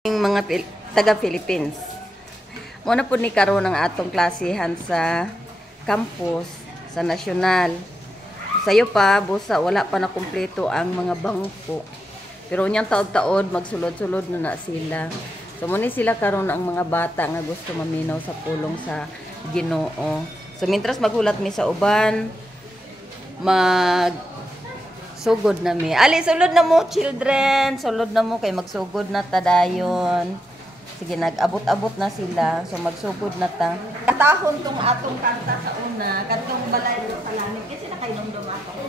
Mga taga Philippines. Muna po ni karon ang atong klasihan sa campus, sa nasyonal. Sayo pa, busa, wala pa na kumpleto ang mga bangko. Pero unyang taod-taod, magsulod-sulod na sila. So, muna sila karon ang mga bata nga gusto maminaw sa pulong sa Ginoo. So, mintras maghulat mi sa uban, sugod na mi. Ali, sulod na mo, children. Sulod na mo, kay magsugod na ta dayon. Sige, nag-abot-abot na sila. So, magsugod na ta. Katahon tong atong kanta sa una. Kantong balay ng salamin. Kasi nakainom-dom ako.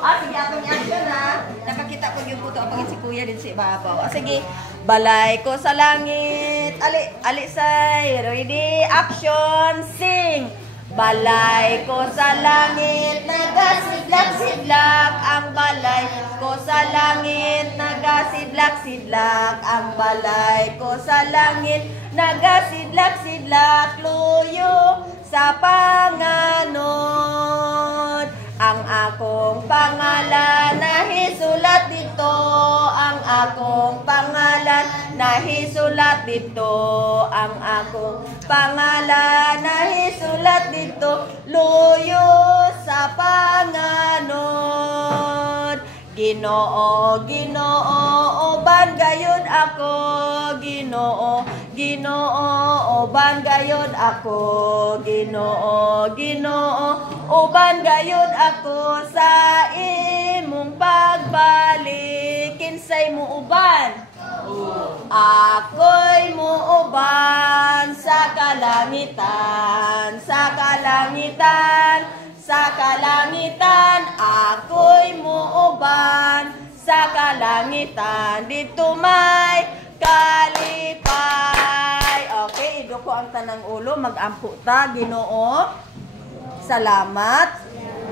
Sige, atong action ha. Nakakita ko yung puto. Apangin si kuya din si Ibabaw. Sige, balay ko sa langit. Ali, say. Ready? Action. Sing. Balay ko sa langit, nagasidlak-sidlak ang balay ko sa langit, nagasidlak-sidlak ang balay ko sa langit, nagasidlak-sidlak luyo sa panganod. Ang akong pangalan nahisulat dito, ang akong pangalan nahisulat dito, ang akong pangalan nahisulat dito, luyo sa panganod. Ginoo, Ginoo, uban gayud ako, Ginoo, Ginoo, uban gayud ako, Ginoo, Ginoo, uban gayud ako sa imong pagbalik. Kinsay mo uban? Ako'y muuban sa kalangitan, sa kalangitan, sa kalangitan. Ako'y muuban sa kalangitan, dito may kalipay. Okay, ido ko ang tanang ulo, mag-ampo ta, Ginoo. Salamat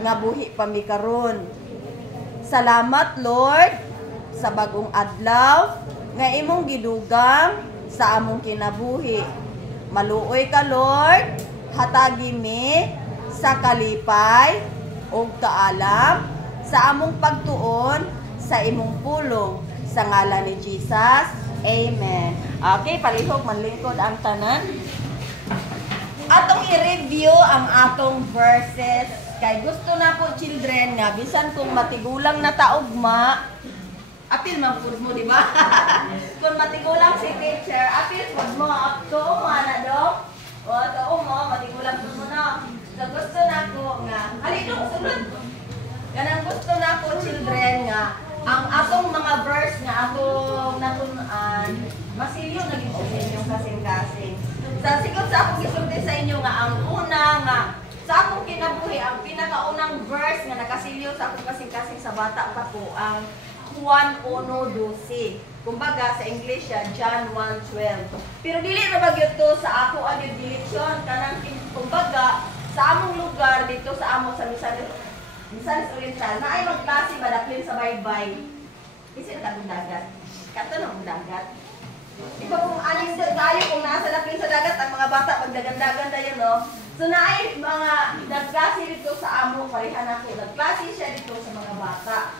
nga buhi pa mi karon. Salamat, Lord, sa bagong adlaw nga imong gidugang sa among kinabuhi. Maluoy ka, Lord, hatagi mi sa kalipay o kaalam sa among pagtuon sa imong pulong. Sa ngalan ni Jesus, amen. Okay, palihog manlingkod ang tanan. Atong i-review ang atong verses. Kay gusto na po, children, nga bisan kung matigulang na taugma, apil man po mo, di ba? Kung matigulang si teacher, apil po mo, tuo mo na do. O, tuo mo, matigulang po mo na. So, gusto na ko nga, halidong sulod. Ganang gusto na ko, children, nga, ang atong mga verse nga atong natunan, masilyo naging po sa inyong kasing-kasing. Sa sigot sa akong gisulti sa inyo nga, ang una nga, sa akong kinabuhi, ang pinakaunang verse nga nakasilyo sa akong kasing-kasing sa bata pa po, ang Juan 1:12. Kumbaga sa English yan, John 1:12. Pero dili na bagyo to sa ako ang direksyon kanang kumbaga sa among lugar dito sa amo sa Misamis Oriental na ay magklase madaplin sa baybay. Kasi na dagat. Kato na dagat. Iba kung aning tayo kung nasa lapin sa dagat ang mga bata pag dagan-dagan dayon no. So na ay mga nagklase dito sa amo parehan ako. Nagklase siya dito sa mga bata.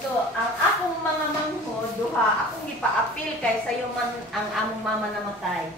So, ang akong mga manghod, duha, akong gipa-apil kay sayo man ang among mama namatay.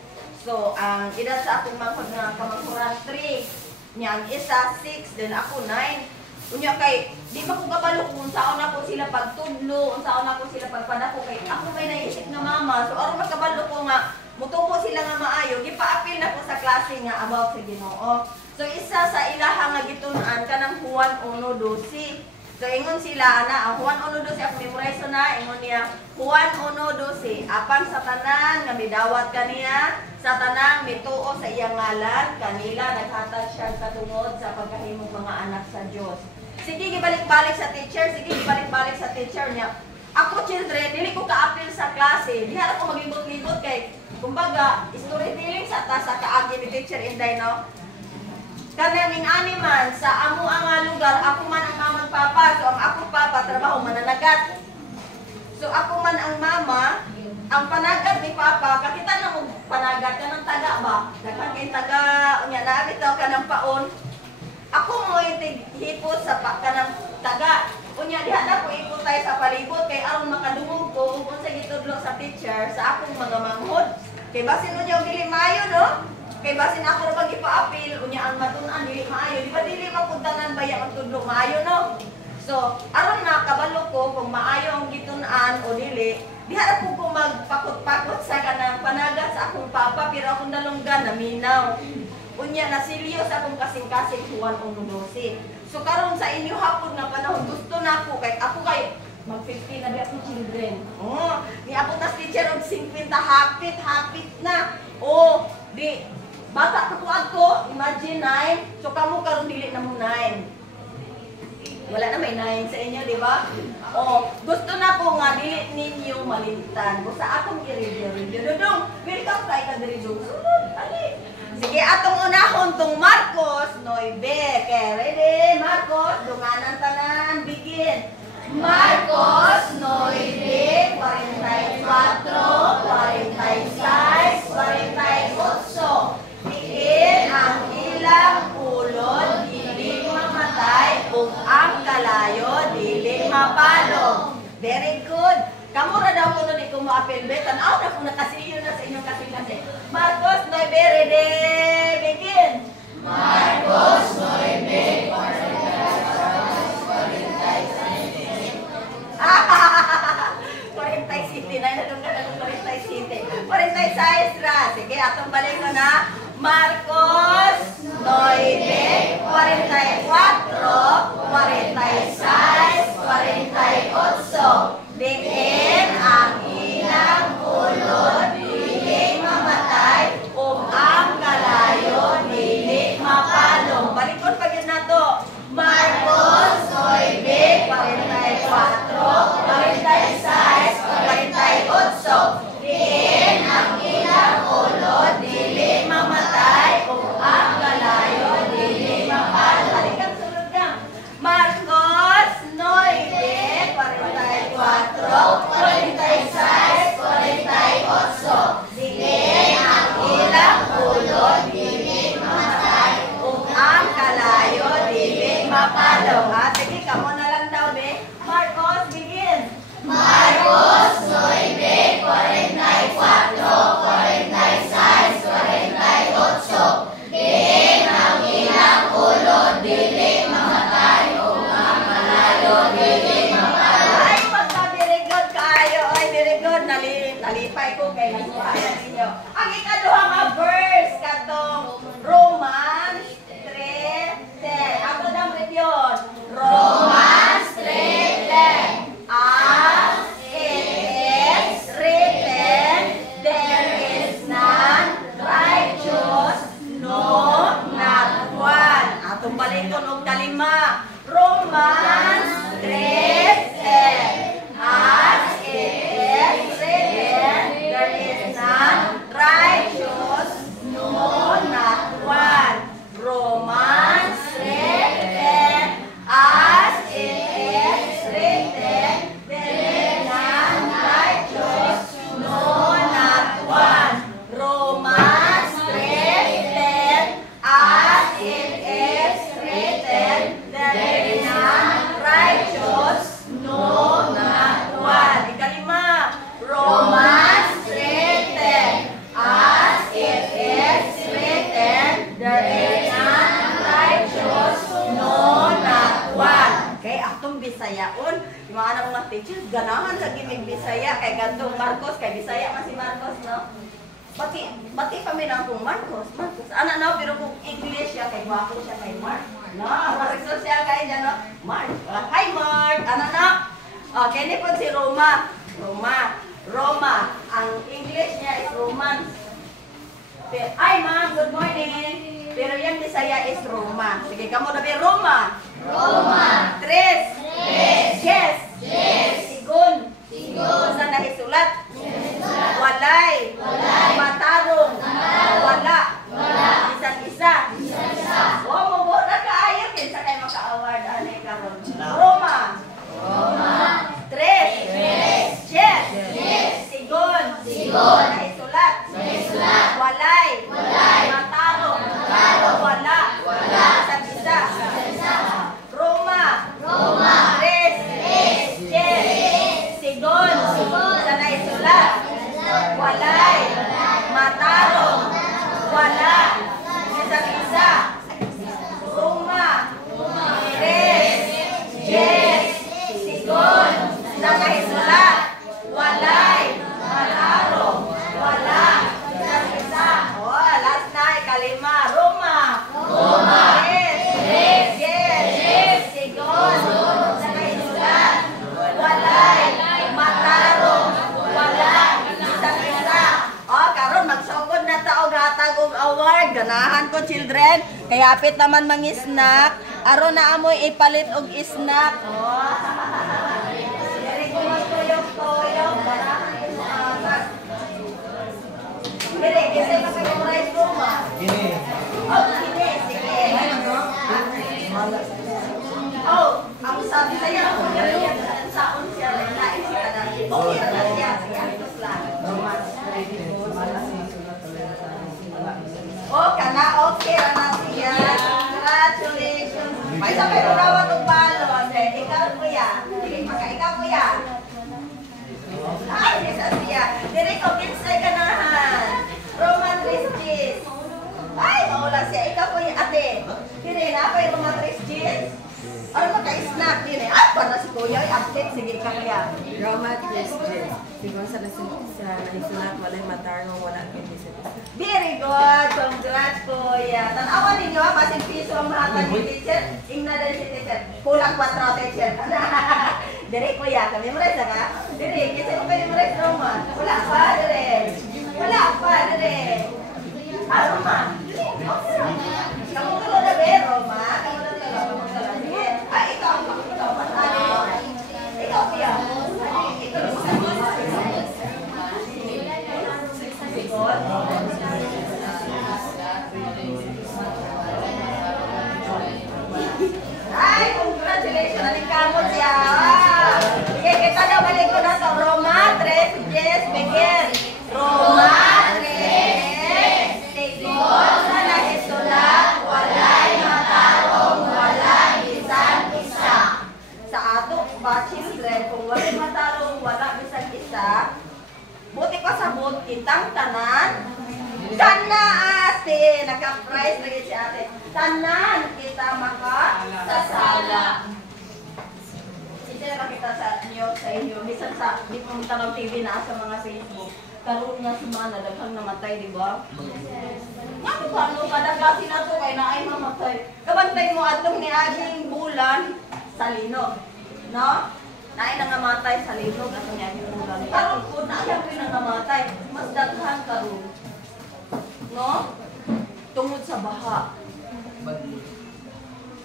So, ang edad sa akong manghod nga kamanghuran 3, niya ang isa 6, then ako 9. Unya kay, di ba ko kabalo kung saan ako sila pagtudlo, kung saan ako sila pagpadako kay ako may naisip nga mama. So, aron makabalo ko nga, mutupo sila nga maayo, gipa-apil na ko sa klase nga about sa Ginoo. So, isa sa ilaha nga gitunan kanang Juan 1:12. So, ingon sila, ang Juan 1:12, ako memorize na, ingon niya, Juan 1:12, apang sa tanan, nga midawat kaniya, sa tanang mituo sa iyang ngalan, kanila, naghatag siya katungod sa pagkahimong mga anak sa Diyos. Sige, gibalik-balik sa teacher, sige, gibalik-balik sa teacher niya. Ako, children, dili ko ka-appeal sa klase, di harap ko maglibot-libot kay, kumbaga, storytelling sa ta sa kaagi ni teacher Inday, no? Kananing animan sa amo ang lugar, ako man ang mamang papa. So ang akong papa trabaho mananagat. So ako man ang mama, ang panagat ni papa, kakita na mo panagat ka ng taga ba? Daghan kay taga, unya na bitaw ka ng paon. Ako mo yung hipot sa kanang taga. Unya diha na ko ikot tayo sa palibot kay aron makadungog ko kung sa gitudlo sa teacher sa akong mga manghod. Kay basin unya dili maayo no? Kay basin ako ra pag ipa-apil unya ang matun-an dili maayo. Di ba dili mapuntanan baya ang tudlo maayo no? So, aron na kabalo ko kung maayo ang gitun-an o dili. Diha ra ko magpakot-pakot sa kanang panagat sa akong papa pero akong dalunggan naminaw. Unya nasilyo sa akong kasing-kasing Juan 1:12. So karon sa inyo hapon nga panahon gusto na ako kay mag-50 na di ako children. Oh, ni ako tas teacher og 50 hapit na. Oh, di bata ka ko, imagine 9. So kamo karon dili na mo 9. Wala na may 9 sa inyo, di ba? Oh, gusto na ko nga dili ninyo malimtan. Kung sa atong i-review. Dodong, welcome kay ka diri dong. Sunod, ali. Sige, atong unahon tong Marcos 9. Okay, ready? Marcos, dunganan tanan, begin. Marcos 9, 44, 46, 48. Diin ang ilang ulod, dili mamatay, ug ang kalayo, dili mapalong. Very good. Kamu ra daw kuno di ko mo-apelbe, tan-aw na kung nakasiyo na sa inyong kasi. Marcos 9, ready? Begin. Marcos 9, 47 na itong kanang 47. 46 ra. Sige, atong balik ko na. Marcos 9, 44, 46, 48. Diin ang ilang ulod, dili mamatay, ug ang kalayo, dili mapalong. Balikon pa yun na to. Marcos 9, 44, 46, 48. Diin ang ilang ulod, dili mamatay, ug ang kalayo, dili mapalong. Balikan sulod na. Marcos 9, 44, 46, 48. Diin ang ilang ulod, dili mamatay, ug ang kalayo, dili mapalong. Sige, kamo na lang daw, be. Marcos, begin. Marcos 9, 44, 46, 48. Diin ang ilang ulod, dili mamatay, ug ang kalayo, dili mapalong. Ay, very good kayo. Ay, very good. Nalipay ko kay nasuhayan ninyo. Ang ikaduha nga verse katong Romans 3:10. Ako nang review. Romans 3:10. As it is written, there is none righteous, no, not one. Atong balikon og kalima. Romans 3:10. As it is written, there is none righteous, no, not one. Romans 3:10. As it is written, there is none righteous, no, not one. Romans 3:10. As it is written, there is none righteous, no, not one. Ikalima. Romans 3:10. As it is written, there is none righteous, no, not one. Okay, atong Bisayaon. Yung mga anak mga teachers, ganahan sa gimig Bisaya. Kay gantong Marcos, kay Bisaya man si Marcos, no? Bati kami na kung Marcos. Ana no, pero kung English siya, kay guwapo siya kay Mark. No, Marcos siya kay dyan, no? Mark. Hi, Mark. Ano no? Okay, ni po si Roma. Roma. Ang English niya is Romans. Hi, ma'am. Good morning. Pero yung Bisaya is Roma. Sige, kamo na ba? Roma. Tres. Yes. Sigon. Saan na isulat? Walay. Matarong. Wala. Isang-isa. Wow, mo na kaayo. Kinsa kayo maka-award. Ano yung karon? Roma. Tres. Yes. Sigon. Na isulat. Walay. Matarong. Wala. Isang-isa. Roma. Tres. Ganahan ko children. Kaya apit naman mang-snack. Aron na amoy ipalit og snack. Oh. Diri ko magtuyok-tuyok. Ganahan ko sa anak. Diri, kasi mag-memorize ko ma. Gini. Oh, gini. Sige. Oh, ang sabi sa'yo. Saon siya. Lain siya na. Okay na siya. Siya. Oh, kana okay na siya. Congratulations. May sa kayo rawat ng balon. Ikaw kuya. Sige, ikaw kuya. Ay, isa siya. Dire ko kinsay ganahan. Roman Ristis. Ay, maula siya. Ikaw kuya ate. Dire na pa yung Roman Ristis. Ano maka-snack din eh? Ay, para si kuya. Update. Sige ka kuya. Roman Ristis. Siguro sa naisulat, walay matarong, wala kindi sa Very good! Congrats, kuya. Tanawan ninyo ha, kasi piso ang mahatan ni teacher. Ingna din si teacher. Kulang 4 teacher. Dire, kuya. Memorize na ka? Dire, kasi mo kayo memorize, Roman. Wala pa, dire. Wala pa, dire. Ah, Roman. Dire, okay lang. Kamu tulo na be, Roman. Kamu tulo. Sige. Ah, ikaw. Ikaw, kuya. Ay, congratulations! Aling kamot siya! Sige, kita na balik ko na ito. Roma, 3, yes, begin! Roma, 3, Tigol sa nahisulat, walay matarong, walay isang isa. Sa ato ba, children, kung walay matarong, wala isang isa, buti pa sabot kitang tanan. Sana ate, naka-prize lagi si ate. Tanan kita makasasala. Sisira kita sa inyo. Bisan sa di pumunta ng TV na sa mga Facebook. Karoon nga si Mana, daghang namatay, di ba? Nga ko paano kada klase na to kay naay mamatay. Kabantay mo atong ni Aging Bulan sa Linog. No? Naay nangamatay sa Linog atong ni Aging Bulan. Karoon po na ayaw ko nangamatay. Mas daghan karoon. No? Tungod sa baha.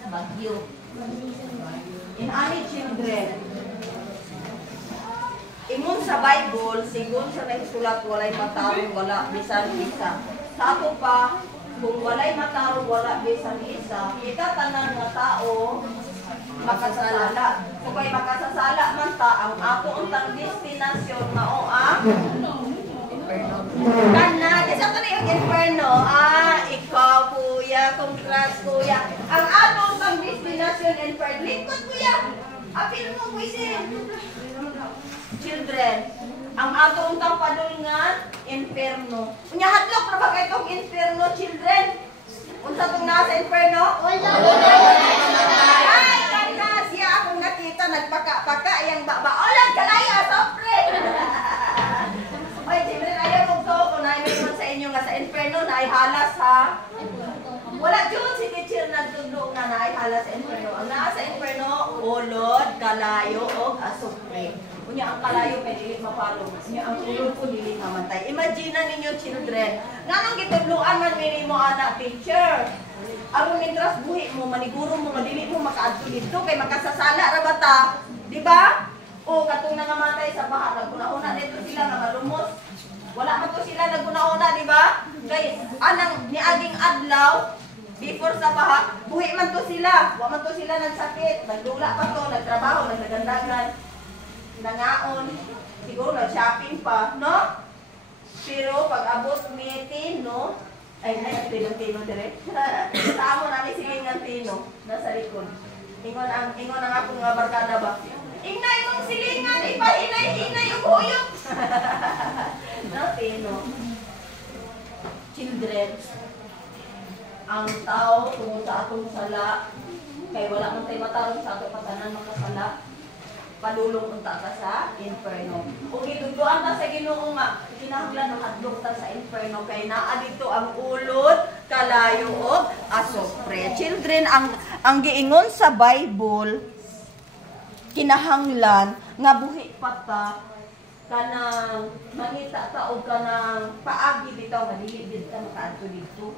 Bagyo. In any children, ingon sa Bible, sigon sa naisulat, walay matarong, wala bisan isa. Sa ako pa, kung walay matarong, wala bisan isa, kita tanan nga tao, makasasala. Kung may makasasala man ta, ang ato untang destinasyon mao ang kana, isa ko na yung inferno. Ah, ikaw kuya, congrats kuya. Ang atong pang destination inferno. Lingkod kuya. Apil mo kuisin. Children, ang atong tang padulngan, inferno. Unya hadlok na ba kayo itong inferno, children? Unsa tong nasa inferno? Ay, kana siya akong nakita, nagpaka-paka, yung baolan, kalaya, sopre. Oy, children, ayaw mo to, kung naimeron sa inyo nga sa inferno, naihalas ha. Wala dyan si teacher nagtundong na naihalas sa inferno. Ang nasa inferno, ulod, kalayo, o asupre. Kunya ang kalayo kay dili mapalo. Kunya ang ulod ko dili mamatay. Imagine ninyo children, nganong gitudloan man mini mo anak teacher. Aron mitras buhi mo, maniguro mo, madili mo makaadto dito kay makasasala ra bata. Di ba? O katong nangamatay sa baha, naguna-una dito sila nga malumos. Wala man to sila naguna-una, di ba? Kay anang niaging adlaw before sa baha, buhi man to sila. Wa man to sila nagsakit, nagdula pa to, nagtrabaho, nagdagandagan, nangaon, siguro nag-shopping pa, no? Pero pag abot ni Tino, ay Tino dire. Sa amo namin silingan Tino, nasa likod. Ingon ang akong nga barkada ba? Inay mong silingan, ipahinay-hinay yung huyok. No, Tino. Children, ang tao tungkol sa atong sala, kay wala man tayo matarong sa atong patanan makasala, padulong unta ka sa inferno. Kung ituduan ta sa Ginoo nga, kinahanglan makadlok ta sa inferno kay naa dito ang ulod, kalayo ug asopre. Children, ang giingon sa Bible, kinahanglan nga buhi pa ta kanang mangita ta og kanang paagi bitaw nga dili ta makaadto dito.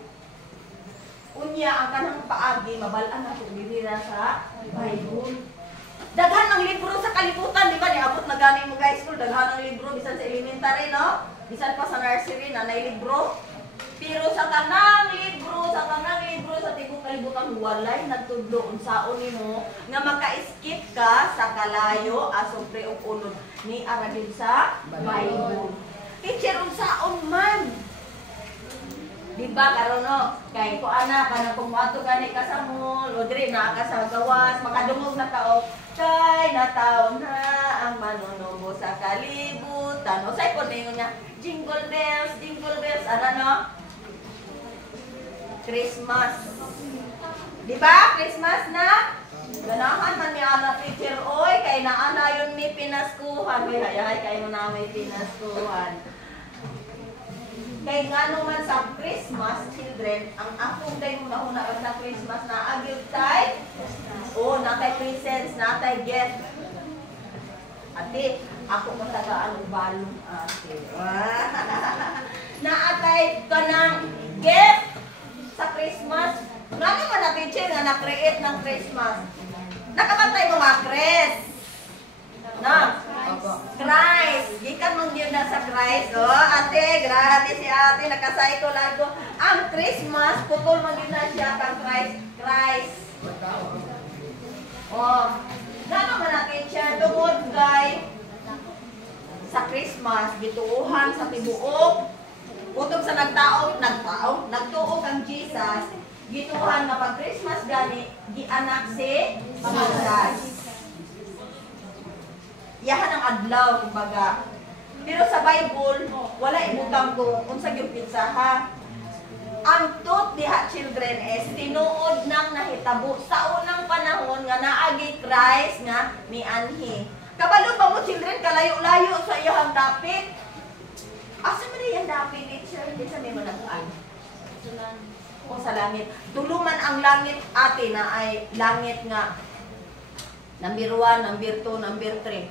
Unya ang kanang paagi mabalaan na kung bibira sa Bible. Daghan ng libro sa kalibutan, di ba? Niabot na gani mo guys school, daghan ng libro bisan sa elementary, no? Bisan pa sa nursery na nay libro. Pero sa tanang libro sa tibok kalibutan walay nagtudlo unsaon nimo nga maka-skip ka sa kalayo asupre og ulod ni ara gyud sa Bible. Teacher unsaon man? Diba karon no? Kay ko ana kana kung ato gani ka sa mall o diri na ka sa gawas makadungog na ka kay nataon na ang manunubo sa kalibutan. O say ko ningon nga jingle bells ana no? Christmas. Diba? Christmas na? Ganahan man ni ana teacher oy kay naana yon mi pinaskuhan. May hayay kay mo na may pinaskuhan. Kay nga naman sa Christmas, children, ang akong day mo nahuna sa Christmas na agil tay, natay presents, natay gift. Ate, ako mo tagaan ng balong ate. Naatay ka ng gift sa Christmas. Nga naman na teacher nga na-create ng Christmas. Nakabantay mo mga Chris. Na? Christ. Gikan mong yun na sa Christ. Ate, grabe si ate. Nakasay ko lang ko. Ang Christmas, putol mong yun na siya kang Christ. Gano'n man natin siya. Tungod kay sa Christmas, gituuhan sa tibuok. Putol sa nagtuog ang Jesus. Gituuhan na pag Christmas gani, gianak si Jesus. Yahan ang adlaw, kumbaga. Pero sa Bible, wala ibutang kung unsa gyud pizza ha. Ang tut diha children is tinuod nang nahitabo sa unang panahon nga naagi Christ nga mianhi. Kabalo ba mo children kalayo-layo sa iyang dapit? Asa man iyang dapit teacher? Di sa may managuan. O sa langit. Tuluman ang langit ate na ay langit nga number 1, number 2, number 3.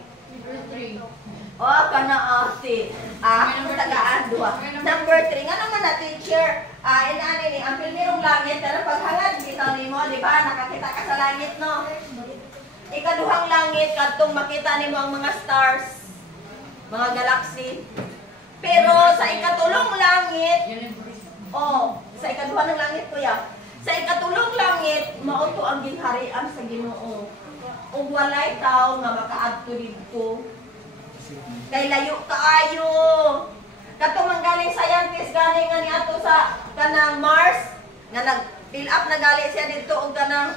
Kana ate. Tagaan duha. Number 3. Nga naman na teacher. Inaani ni ang pilmirong langit na paghangad bitaw nimo, di ba? Nakakita ka sa langit, no? Ikaduhang langit kadtong makita nimo ang mga stars, mga galaxy. Pero sa ikatulong langit, sa ikaduha ng langit kuya. Sa ikatulong langit, mauto ang ginharian sa Ginoo. Ug walay tao nga makaadto didto. Kay layo kaayo. Katong manggaling scientist gani nga niadto sa kanang Mars nga nag-fill up na gali siya didto og kanang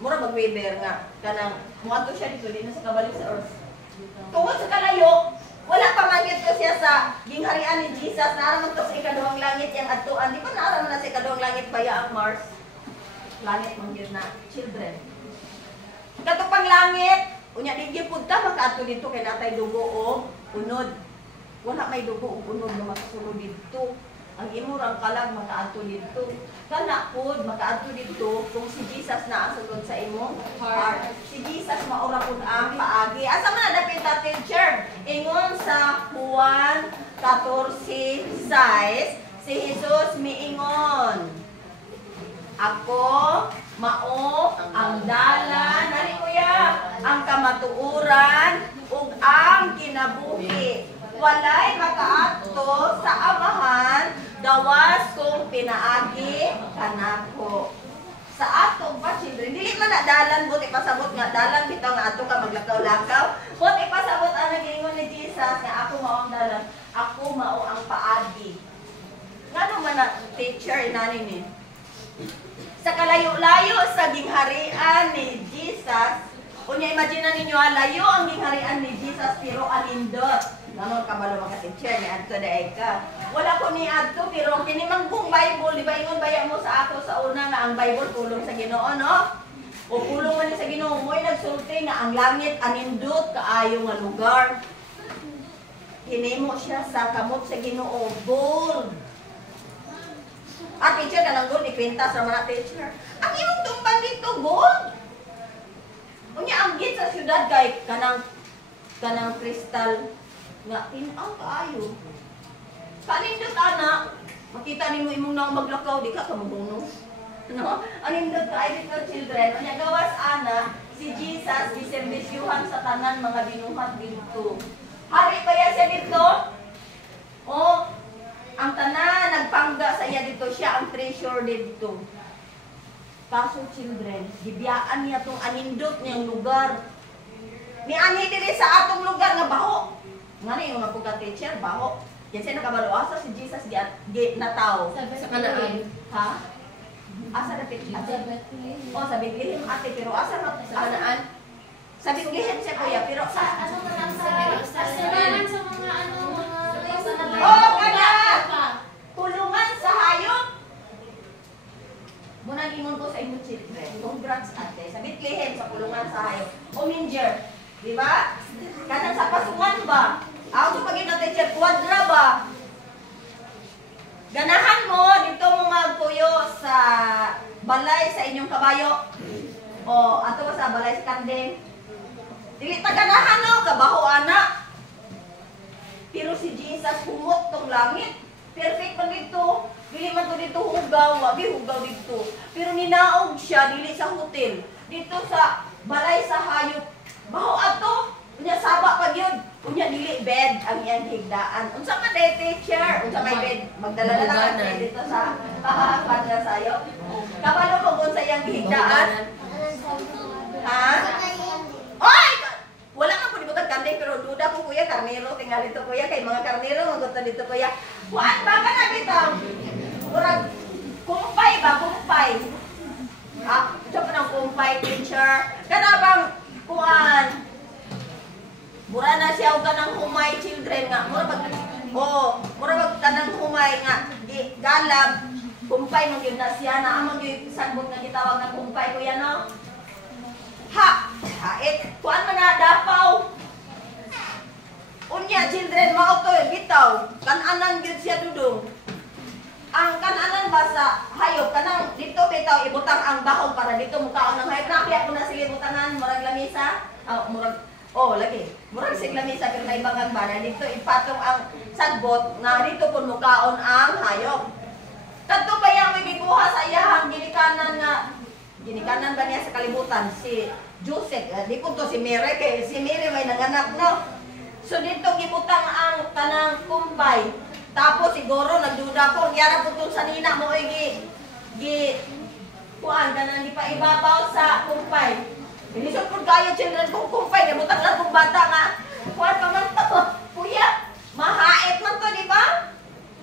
mura mag-weather nga kanang muadto siya dito dinha sa kabalik sa Earth. Tungod sa kalayo, wala pa man gyud siya sa gingharian ni Jesus. Naara man to sa ikaduhang langit yang adtuan. Di ba naara man na sa ikaduhang langit baya ang Mars? Langit man gyud na children. Katupang langit, unya di gyud ta makaadto dito kay natay dugo o unod. Wala may dugo o unod nga makasulod dito. Ang imurang kalag makaadto dito. Kana pod makaadto dito kung si Jesus naa sulod sa imong heart. Si Jesus maura pud ang paagi. Asa man dapit ta teacher? Ingon sa Juan 14:6, si Jesus miingon, ako mao ang dalan, nani kuya, ang kamatuoran ug ang kinabuhi. Walay makaadto sa Amahan gawas kung pinaagi kanako. Sa ato ba children, dili man na dalan buti pasabot nga dalan bitaw nga ato ka maglakaw-lakaw. Buti pasabot ang nagingon ni Jesus nga ako mao ang dalan, ako mao ang paagi. Ngano man na teacher nani ni? Sa kalayo-layo sa gingharian ni Jesus, unya imagine ninyo, layo ang gingharian ni Jesus pero alindot. Nanon kabalo mga teacher ni adto daay ka. Wala ko ni adto pero kini mangbong Bible, di ba ingon baya mo sa ako sa una nga ang Bible tulong sa Ginoo, no? O pulong man ni sa Ginoo mo'y nagsulti nga ang langit anindot kaayo nga lugar. Hinimo siya sa kamot sa Ginoo, gold. Teacher ka ng gold, ikwintas sa mga teacher. Ang imong tumbang dito, gold. Unya ang git sa syudad kay kanang kristal nga tinaw kaayo. Kanindot anak, makita nimo imong naong maglakaw di ka kamabunong. No? Ang indot ko ay little children. Kanya gawas ana, si Jesus, iserbisyuhan sa tanan mga binuhat dito. Hari ba yan siya dito? O, ang tanan, nagpangga sa iya dito, siya ang treasure dito. Kaso children, gibiyaan niya itong anindot niyang lugar. Ni ani diri sa atong lugar nga baho. Ngani yung napugka-teacher, baho. Yan siya nakabaluasa si Jesus nataw. Sa Kanaan. Ha? Asa na teacher? O, sa Bethlehem ate, pero asa na? Sa Kanaan. Sa Bethlehem siya kuya, pero sa... Ano ka lang sa sinanan sa mga Oh, kana! Pulungan sa hayop. Muna gingon ko sa inyong children. Congrats ate. Sa Bethlehem, sa pulungan sa hayop. O Minger. Di ba? Kanang sa pasungan ba? Ako pag na teacher, kwadra ba? Ganahan mo, dito mo magpuyo sa balay sa inyong kabayo. O, ato ba sa balay sa kandeng? Dili ta ganahan no, kabaho ana. Pero si Jesus humot tong langit. Perfect man dito. Dili man to dito hugaw, wagi hugaw dito. Pero ninaog siya dili sa hotel. Dito sa balay sa hayop. Baho ato. Unya saba pa gyud. Unya dili bed ang iyang higdaan. Unsa man day teacher? Unsa may bed? Magdala na lang ka dito sa kahapan nga sayo. Kabalo mo kung sa iyang higdaan. Ha? Oy! Wala nga po dibutang kandeng pero duda po kuya, karnero, tinggal dito kuya, kay mga karnero, magutan dito kuya. Kuan, baka na bitaw. Murag, kumpay ba, kumpay? Ha? Ito pa ng kumpay, teacher. Kanabang, kuan, mura na siya o kanang humay, children nga. Mura mag kanang humay nga, di, galab, kumpay mong yun na siya, na amang yung sagbot nga gitawag na kumpay kuya, no? Ha! Hait! Kuan man na, dapaw! Unya, children, mauto, bitaw. Kananan gyud siya dudong. Ang kananan ba sa hayop, kanang dito bitaw, ibutang ang bahog para dito mukhaon ng hayop. Nakakaya ko na sila butangan, murag lamisa. Lagi. Murag sig lamisa, pero may bagang ba na dito ipatong ang sagbot na dito kung mukhaon ang hayop. Kadto ba yung may gikuha sa iyahang ginikanan ba niya sa kalibutan? Si Joseph, di ko to si Mary, kay si Mary may nanganak, no? So dito gibutang ang kanang kumpay. Tapos siguro nagduda ko, yara po itong sanina mo ay kuan kanang di pa ibabaw sa kumpay. Inisod po kayo children kung kumpay, gibutang lang kung bata nga. Kuan pa man to, kuya, mahait man to, di ba?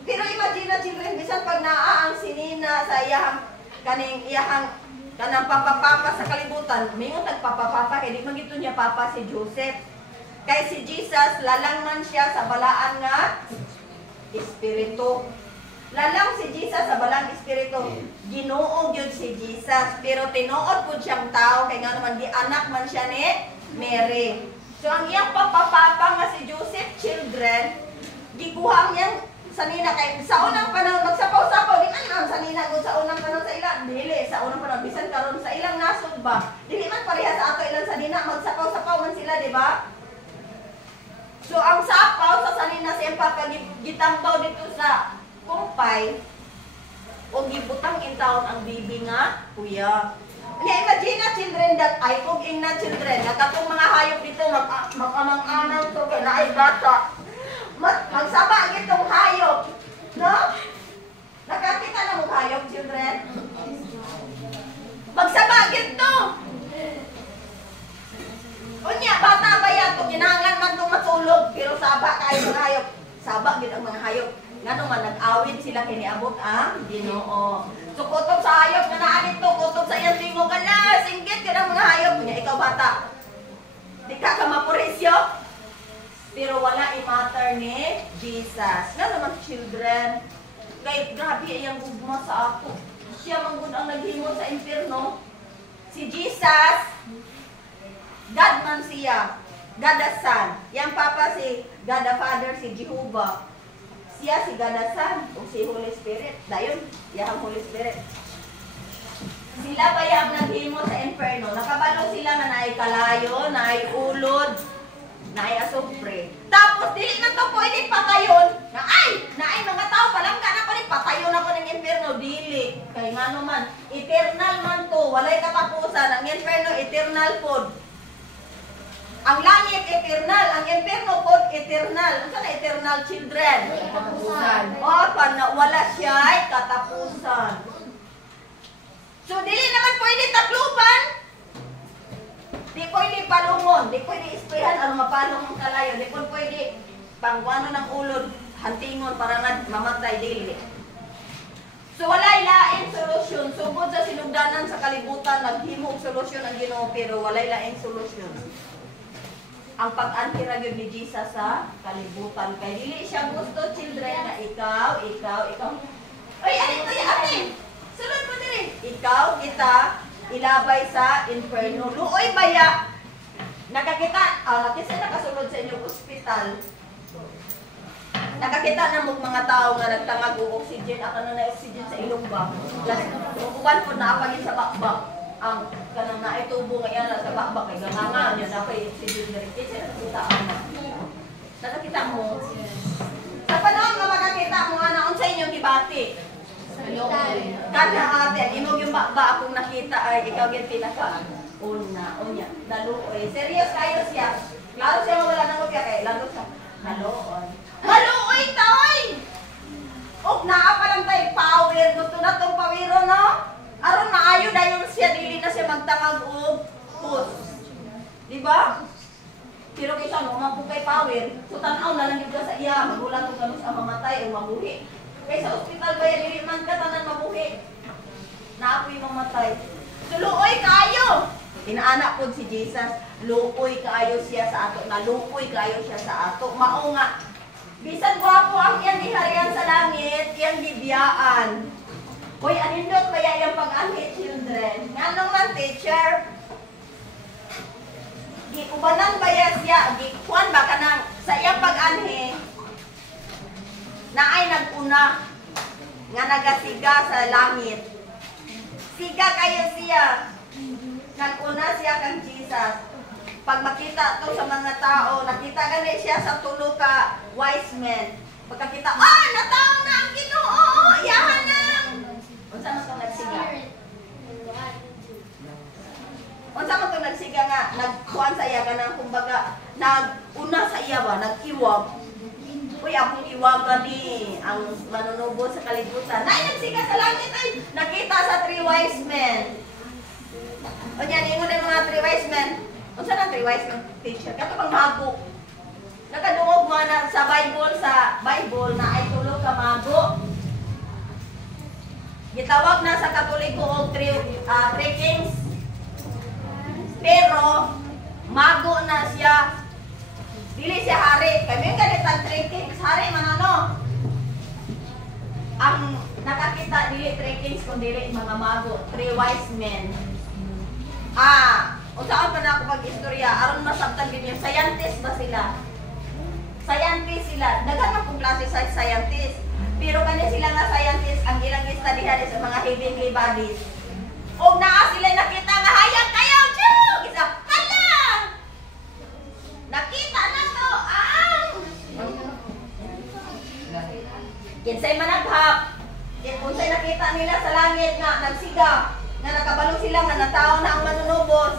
Pero imagine na children, bisan pag naa ang sinina sa iyahang kanang papapapa sa kalibutan, mingon nagpapapapa, kaya di magito niya papa si Joseph. Kay si Jesus, lalang man siya sa balaan nga espiritu. Lalang si Jesus sa balang espiritu. Ginoo gyud si Jesus, pero tinuod pud siyang tao, kay nga naman di anak man siya ni Mary. So ang iyang papapapa nga si Joseph, children, gikuha niyang sanina kay sa unang panahon magsapaw-sapaw di man ang sanina gud sa unang panahon sa ilang dili sa unang panahon bisan karon sa ilang nasod ba dili man pareha sa ato ilang sanina magsapaw-sapaw man sila di ba? So ang sapaw sa sanina siyang papagitambaw dito sa kumpay o gibutang intawon ang bibi nga kuya. Imagine na children that ay kung na children na katong mga hayop dito mag-amang-amang to kay naay bata. Magsaba itong hayop. No? Nakakita na mong hayop, children? Magsaba ito. Unya, bata ba yan? Kung ginangan man itong matulog, pero saba kayo mga hayop. Saba gid ang mga hayop. Nga naman, nag-awit sila kiniabot ang Ginoo. So, kutob sa hayop, nga naan ito, kutob sa iyang tingog, ala, singgit ka ng mga hayop. Unya, ikaw bata. Di ka mapurisyo. Pero wala i-matter ni Jesus. Nga naman children, kay grabe iyang gugma sa ako. Siya manggod ang naghimo sa impyerno. Si Jesus, God man siya. God the Son. Yang papa si God the Father, si Jehovah. Siya si God the Son o si Holy Spirit. Dayon, yang Holy Spirit. Sila ba yung naghimo sa impyerno? Nakabalo sila na naay kalayo, naay ulod, naay asupre. Tapos dili man to pwede patayon. Naay mga tao palang kana pa ni patayon ako ng impyerno dili. Kay ngano man it eternal man to, walay katapusan. Ang inferno eternal pod. Ang langit eternal, ang inferno pod eternal. Ang kana eternal children. Katapusan. O, na wala siya ay katapusan. So, dili naman pwede takluban. Di pwede palungon, di pwede isprehan ang mapalong ang kalayo, di pwede pangwano ng ulod, hantingon para nga mamatay dili. So walay laing solusyon. Sugod sa sinugdanan sa kalibutan, naghimo og solusyon ang Ginoo pero walay laing solusyon. Ang pag-antira gyud ni Jesus sa kalibutan kay dili siya gusto children na ikaw. Oy, ate. Sulod mo diri. Ikaw kita ilabay sa inferno. Luoy baya. Nakakita, nakisa nakasulod sa inyong ospital. Nakakita na mong mga tao nga nagtangag og oxygen, ako na oxygen sa ilong ba. Plus, uban po na apagin sa bakbak. Ang kanang naitubo nga yan sa bakbak kay ganganga niya na kay oxygen diri. Kasi nakakita mo. Nakakita mo. Sa panahon nga makakita mo ana unsa inyong gibati? Kada ate, imong yung bakba akong nakita ay ikaw yung pinaka unya. Naluoy. Serious kayo siya. Lalo siya wala nang upya kay lalo siya. Maluoy taoy. Og naa pa lang tay power gusto na tong pawiro no. Aron maayo dayon siya dili na siya magtangag og push. Di ba? Pero kaysa no mapugay power, so tan-aw na lang gyud sa iya, magulat og kanus ang mamatay o mabuhi. Kaya sa ospital ba yan, hindi man ka tanan mabuhi. Naapoy mamatay. So, luoy kayo. Inaanak po si Jesus, luoy kayo siya sa ato. Naluoy kayo siya sa ato. Mao nga. Bisan gwapo ang iyang giharian sa langit, iyang gibiyaan. Uy, anindot ba yan yung pag-anhi, children? Nga man, teacher? Gikubanan ba yan siya? Gikuan ba ka nang sa iyang pag-anhi? Na ay naguna nga nagasiga sa langit. Siga kayo siya. Naguna siya kang Jesus. Pag makita to sa mga tao, nakita gani siya sa tulo ka wise men. Pagkakita, nataw na ang Ginoo. Iyahan na. Unsa man tong nagsiga? Unsa man tong nagsiga nga nagkuan sa iya kanang kumbaga naguna sa iya ba, nag-iwag. Uy, akong iwagan ni ang manunubo sa kalibutan. Ay, nagsiga sa langit ay nakita sa 3 wise men. O niyan, ingon yung mga 3 wise men. O saan ang 3 wise men? Teacher, kato pang mago. Nakadungog mo na sa Bible na ay tulog ka mago. Gitawag na sa Katoliko og 3 kings. Pero, mago na siya. Dili siya hari. Kami ganitang 3 kings. Hari man ano? Ang nakakita dili 3 kings kung dili mga mago. 3 wise men. Saan pa na ako pag-istorya? Aron masabtan din yung scientist ba sila? Scientist sila. Daghan man kung klase sa scientist. Pero kanya sila nga scientist, ang ilang istadihan sa mga heavenly bodies. O naa sila nakita nga hayag kayo! Isa, hala! Nakita na to! Kinsay managhap. Kinsay nakita nila sa langit nga nagsiga. Nga nakabalong sila nga natao na ang manunubos.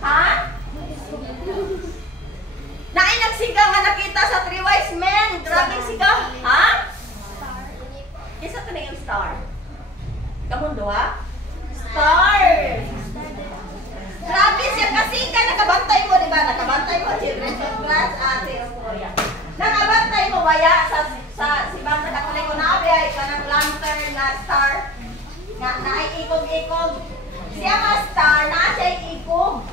Ha? Naay nagsiga nga nakita sa 3 wise men. Grabe siga. Ha? Isa ka na yung star. Kamundo ha? Star! Grabe siya kasi ka nakabantay mo, di ba? Nakabantay mo, children of class, ate of Korea. Nakabantay mo baya sa sibang nakakulay ko na ay ka ng lantern na star. Nga naikog-ikog. Siya nga star, na siya ikog.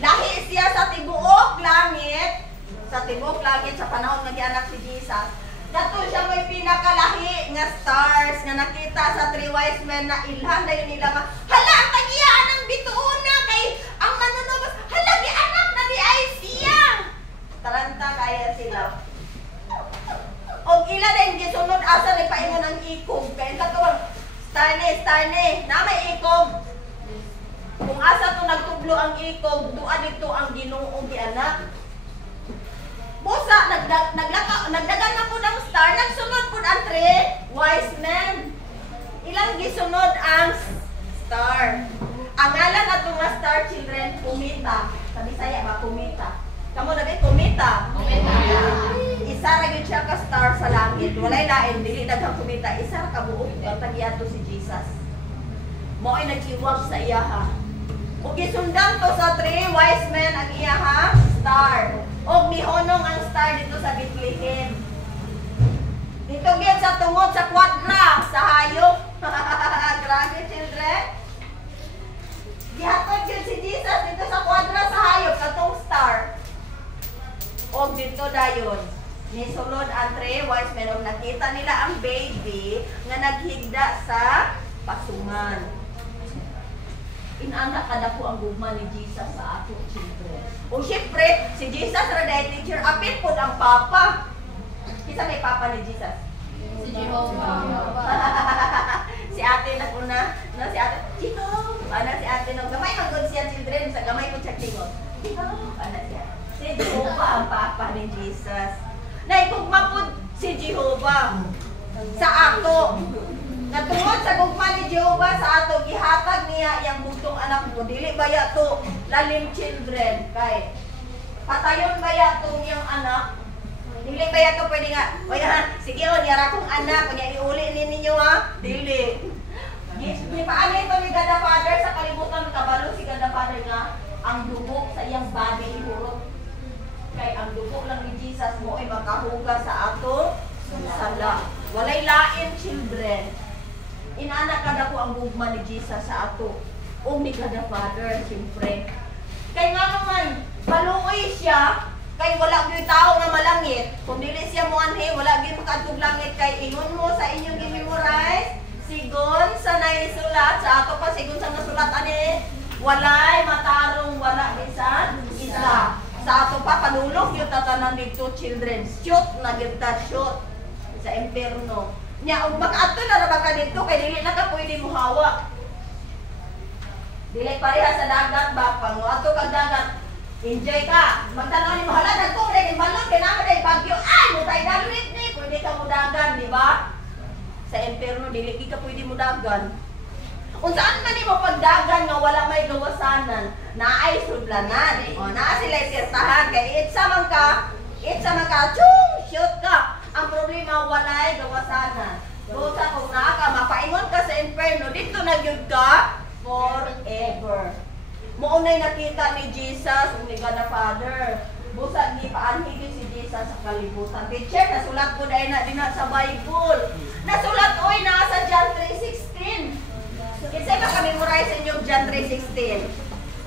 Lahi siya sa tibuok langit. Sa tibuok langit, sa panahon nga gianak si Jesus. Dato siya may pinakalahi nga stars nga nakita sa 3 wise men na ilhan dayon nila nga hala ang tagiyaan ng bituon na kay ang manunubos hala gianak na di ay siya. Taranta kaya sila. Og ila din gisunod asa ni paingon ang ikog kay katuwang star ni na may ikog. Kung asa to nagtublo ang ikog, tuwa dito ang Ginoo gianak. Busa, nagdagan na po ng star, nagsunod po three wise men. Ilang gisunod ang star. Ang ngalan ato nga star, children, kumita. Sa Bisaya ba, kumita? Kamu na ba, kumita? Kumita. Isa ra gyud siya ka star sa langit. Walay lain, dili daghang kumita. Isa ra ka buok ang tagiato si Jesus. Mao ay nag-iwag sa iyaha. Ug gisundan to sa three wise men ang iyaha star. Og mihonong ang star dito sa Bethlehem. Dito gyud sa tungod sa kwadra sa hayop. Grabe, children. Gihatod gyud si Jesus dito sa kwadra sa hayop katong star. Og dito dayon nisulod ang three wise men og nakita nila ang baby nga naghigda sa pasungan. Inanak kada po ang gugma ni Jesus sa ato, children. O syempre, si Jesus ra dahil teacher, apil po ang papa. Kisa may papa ni Jesus? Si Jehovah. Si ate na una, no, si ate, Jehovah, si ate no, gamay magod siya, children, sa gamay ko siya tingon. Jehovah, siya. Si Jehovah ang papa ni Jesus. Naikugma po si Jehovah sa ato. Natungod sa gugma ni Jehovah sa ato, gihatag niya yang bugtong anak mo. Dili ba ya to lalim, children? Kay patayon ba ya to yung anak? Dili ba ya to pwede nga, o yan, sige o, niyara kong anak, kanya iuli ninyo ha? Dili. Paano ito ni God the Father sa kalimutan kabalo si God the Father nga ang dugo sa iyang body ihurot. Kay ang dugo lang ni Jesus mo ay makahuga sa ato sala. Walay lain, children. Inanak kada ko ang gugma ni Jesus sa ato. O ni God the Father, siyempre. Kay nga naman, paluoy siya, kay wala gyud tao nga malangit. Kung dili siya mo anhi, wala gyud makadtog langit. Kay ingon mo sa inyong gi-memorize, sigon sa naisulat, sa ato pa sigon sa nasulat ani, walay matarong wala bisan isa. Sa ato pa panulong yung tatanan dito, children. Shoot na gyud ta, shoot sa impierno. Nya ug makaadto na ra ka dito kay dili na ka pwede mo hawak. Dili pareha sa dagat ba pang ato kag dagat. Enjoy ka. Magtanaw ni mahala dagko dai balon kay nama dai bagyo. Ay mo tay daluit ni pwede ka mo dagan, di ba? Sa impierno dili ka pwede mo dagan. Unsaan man nimo pagdagan nga wala may gawasanan, naay sudlanan. O naa sila tirtahan kay itsa man ka, chung, shoot ka. Ang problema walay gawasanan. Busa kung naa ka mapaingon ka sa inferno, dito na gyud ka forever. Maunay nakita ni Jesus ug ni God the Father. Busa ni paanhigin si Jesus sa kalibutan. Teacher, nasulat ko dai na dinha sa Bible. Nasulat oy na sa John 3:16. Kinsa ka memorize sa inyo John 3:16?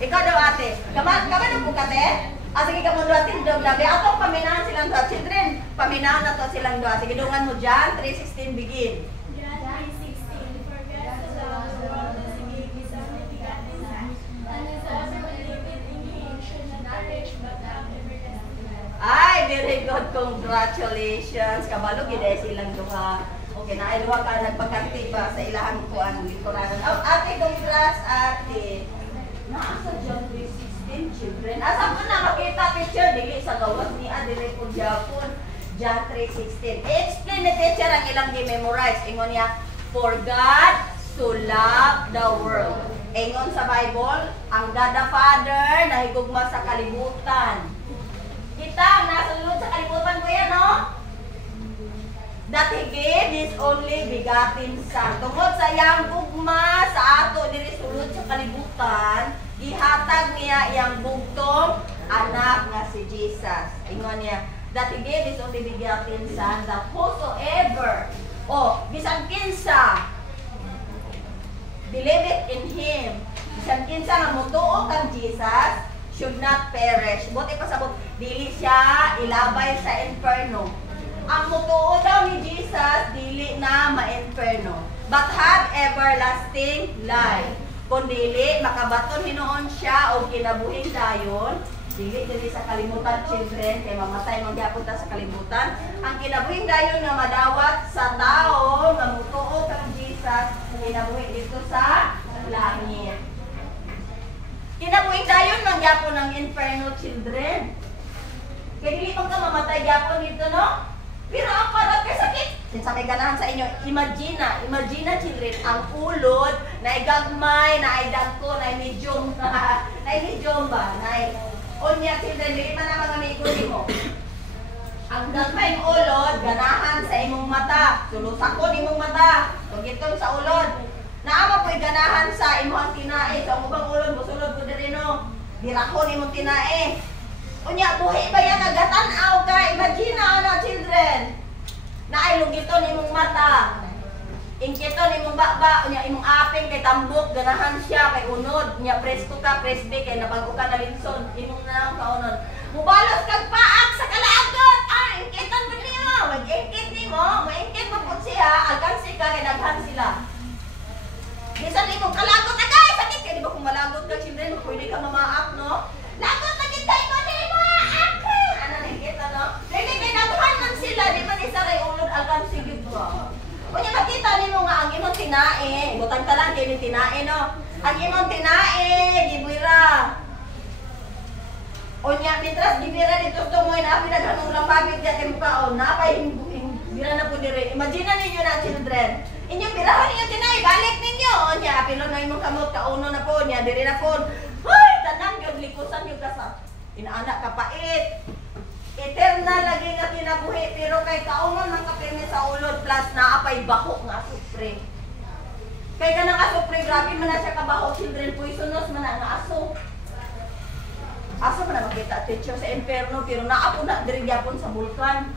Ikaw daw ate. Kaman na po kate? Sige ka mo duatin daw labi. Atong paminahan silang doa. Children, paminahan na to silang doa. Sige dungan mo John 3:16 begin. John 3:16. For God so loved the world that he gave his only begotten Son, and whosoever believeth in him should not perish but have everlasting life. Ay, very good. Congratulations. Kabalo gid silang duha. Okay na ay duha ka nagpagkanti ba sa ilahang kuan likoranan. Oh, ate, congrats ate. Nasa John 3:16. Children, asa ko na makita picture dili sa gawas ni adire po Japon. John 3:16. Explain ni teacher ang ilang gi-memorize. Ingon niya, for God so loved the world. Ingon sa Bible, ang God the Father nahigugma sa kalibutan. Kita nasulod sa kalibutan ko yan, no? That He gave His only begotten Son. Tungod sa iyang gugma sa ato diri sulod sa kalibutan, gihatag niya iyang bugtong anak nga si Jesus. Ingon niya, that He gave His only begotten Son, that whosoever, bisan kinsa, believe it in Him, bisan kinsa nga mutuo kang Jesus, should not perish. Buti pa sabot, dili siya ilabay sa inferno. Ang mutuo daw ni Jesus, dili na ma-inferno, but have everlasting life. Kung dili, makabaton hinoon siya o kinabuhin dayon, dili sa kalimutan, children, kay mamatay magyapon ta sa kalimutan. Ang kinabuhin dayon nga madawat sa tao, nga mutuo kang Jesus, kinabuhin dito sa langit. Kinabuhin dayon magyapon ng inferno, children. Kaya dili pang ka mamatay yapon dito, no? Pero ang parat kay sakit. Kinsa may ganahan sa inyo, imagine children, ang ulod na igagmay, na ay dagko, na ay medium, na ay medium ba, na ay unya children, dili man na mga may mo. Ang gagmay ng ulod, ganahan sa imong mata, sulusakon imong mata, tugiton sa ulod. Naama po'y ganahan sa imong tinae, sa ubang ulod, musulod ko diri no, dirakon imong tinae. Unya, buhi ba yan, nagatanaw ka, imagine na children. Na ay lugiton imong mata, ingkiton imong baba, unya imong aping kay tambok, ganahan siya kay unod, unya presto ka, presbe kay nabago ka na linson, imong na kaunon. Mubalos kag paak sa kalagot, ingkiton mo niyo, mag-ingkit nimo, maingkit mo pud siya, alkansi ka kay daghan sila. Bisan imong kalagot agay, sakit kay di ba kung malagot ka, siyempre pwede ka mamaak no? Lagot na gid kay mo ni maak. Ano ingkit no? Dili kay daghan man sila, di man isa ray ulod alkansi gid ba. Unya makita nimo nga ang imong tinae, butang ka lang kay tinae no. Ang imong tinae gibira. Unya mitras gibira dito tumoy na pinaghanong lambabig diya kay mukhaon, napay bira na pud dire. Imagine ninyo na children. Inyong birahan ninyo tinae, balik ninyo. Unya apilo na imong kamot kauno na po niya dire na po. Hoy, tanang gyud likusan gyud ka sa inaanak ka pait. Eternal lagi nga kinabuhi pero kay kaunon ng kapirmi sa ulod plus naapay bako nga asupre. Kay kanang asupre grabe man na siya kabaho children poisonous man na nga aso. Aso man na makita teacher sa inferno pero naapo na diri gyapon sa bulkan.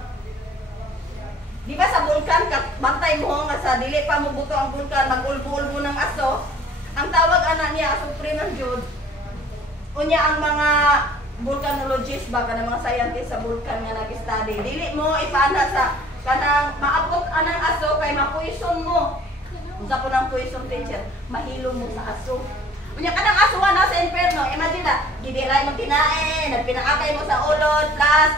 Di ba sa bulkan bantay mo nga sa dili pa mo buto ang bulkan magulbo-ulbo ng aso. Ang tawag ana niya asupre man jud. Unya ang mga volcanologist ba kanang mga scientist sa bulkan nga nag-study dili mo ipana sa kanang maabot anang aso kay mapoison mo unsa po nang poison teacher mahilo mo sa aso unya kanang aso na sa inferno imagine na gidiray mo tinae nagpinaakay mo sa ulod plus